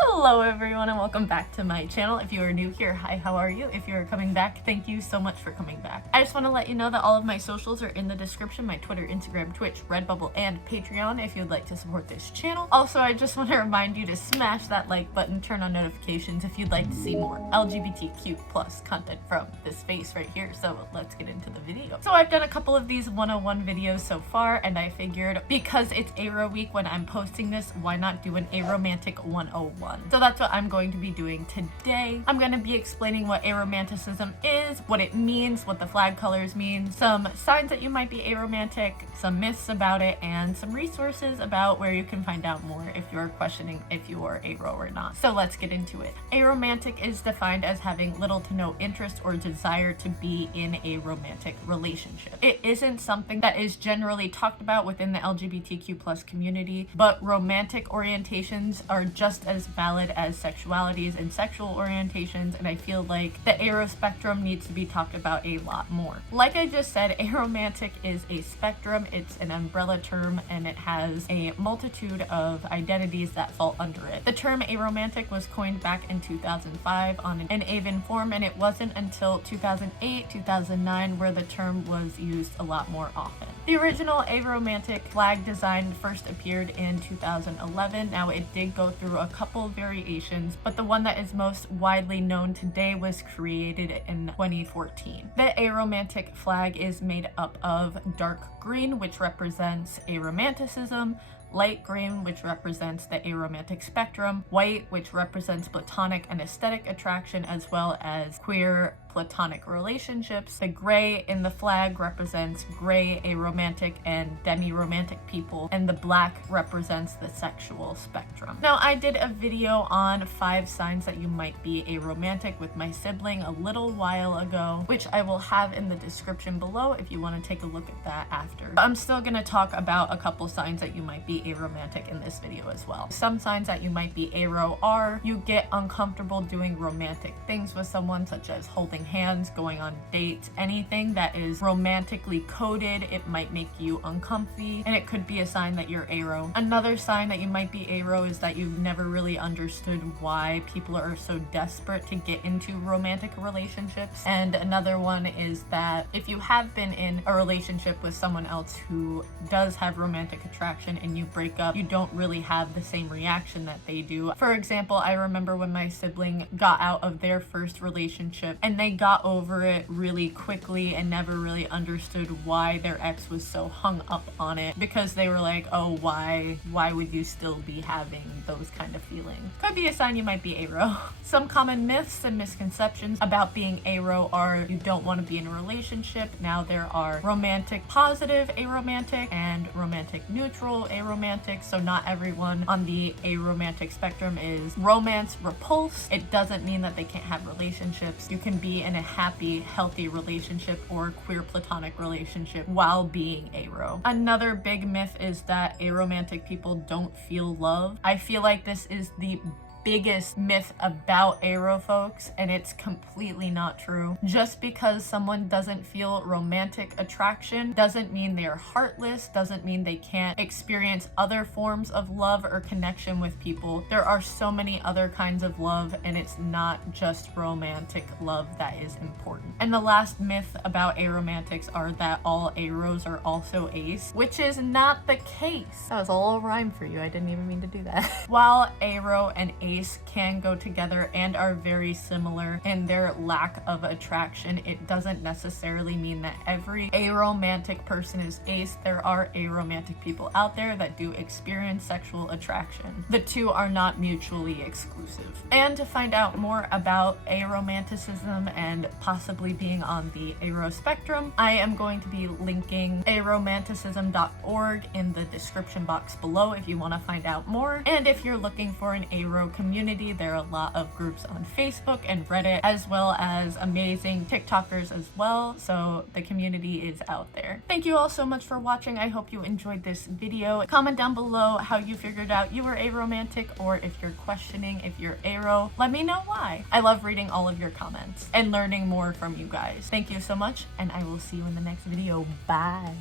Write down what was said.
Hello everyone and welcome back to my channel. If you are new here, hi, how are you? If you're coming back, thank you so much for coming back. I just want to let you know that all of my socials are in the description, my Twitter, Instagram, Twitch, Redbubble, and Patreon if you'd like to support this channel. Also, I just want to remind you to smash that like button, turn on notifications if you'd like to see more LGBTQ plus content from this face right here. So let's get into the video. So I've done a couple of these 101 videos so far, and I figured because it's Aro week when I'm posting this, why not do an Aromantic 101? So that's what I'm going to be doing today. I'm going to be explaining what aromanticism is, what it means, what the flag colors mean, some signs that you might be aromantic, some myths about it, and some resources about where you can find out more if you're questioning if you are aro or not. So let's get into it. Aromantic is defined as having little to no interest or desire to be in a romantic relationship. It isn't something that is generally talked about within the LGBTQ plus community, but romantic orientations are just as valid as sexualities and sexual orientations, and I feel like the aro spectrum needs to be talked about a lot more. Like I just said, aromantic is a spectrum, it's an umbrella term, and it has a multitude of identities that fall under it. The term aromantic was coined back in 2005 on an Avon form, and it wasn't until 2008, 2009 where the term was used a lot more often. The original Aromantic Flag design first appeared in 2011. Now it did go through a couple variations, but the one that is most widely known today was created in 2014. The Aromantic Flag is made up of dark green, which represents aromanticism, light green, which represents the aromantic spectrum, white, which represents platonic and aesthetic attraction, as well as queer platonic relationships. The gray in the flag represents gray aromantic and demi-romantic people, and the black represents the sexual spectrum. Now, I did a video on 5 signs that you might be aromantic with my sibling a little while ago, which I will have in the description below if you want to take a look at that after. But I'm still going to talk about a couple signs that you might be aromantic in this video as well. Some signs that you might be aro are you get uncomfortable doing romantic things with someone, such as holding hands, going on dates, anything that is romantically coded. It might make you uncomfy, and it could be a sign that you're aro. Another sign that you might be aro is that you've never really understood why people are so desperate to get into romantic relationships. And another one is that if you have been in a relationship with someone else who does have romantic attraction and you break up, you don't really have the same reaction that they do. For example, I remember when my sibling got out of their first relationship and they got over it really quickly and never really understood why their ex was so hung up on it, because they were like, oh, why would you still be having those kind of feelings? Could be a sign you might be aro. Some common myths and misconceptions about being aro are you don't want to be in a relationship. Now there are romantic positive aromantic and romantic neutral aromantic, so not everyone on the aromantic spectrum is romance repulsed. It doesn't mean that they can't have relationships. You can be in a happy, healthy relationship or queer platonic relationship while being aro. Another big myth is that aromantic people don't feel love. I feel like this is the biggest myth about aro folks, and it's completely not true. Just because someone doesn't feel romantic attraction doesn't mean they're heartless, doesn't mean they can't experience other forms of love or connection with people. There are so many other kinds of love, and it's not just romantic love that is important. And the last myth about aromantics are that all aros are also ace, which is not the case. That was a little rhyme for you. I didn't even mean to do that. While aro and ace can go together and are very similar in their lack of attraction, it doesn't necessarily mean that every aromantic person is ace. There are aromantic people out there that do experience sexual attraction. The two are not mutually exclusive. And to find out more about aromanticism and possibly being on the aro spectrum, I am going to be linking aromanticism.org in the description box below if you want to find out more. And if you're looking for an aro community, there are a lot of groups on Facebook and Reddit, as well as amazing TikTokers as well, so the community is out there. Thank you all so much for watching. I hope you enjoyed this video. Comment down below how you figured out you were aromantic, or if you're questioning if you're aro. Let me know why. I love reading all of your comments and learning more from you guys. Thank you so much, and I will see you in the next video. Bye.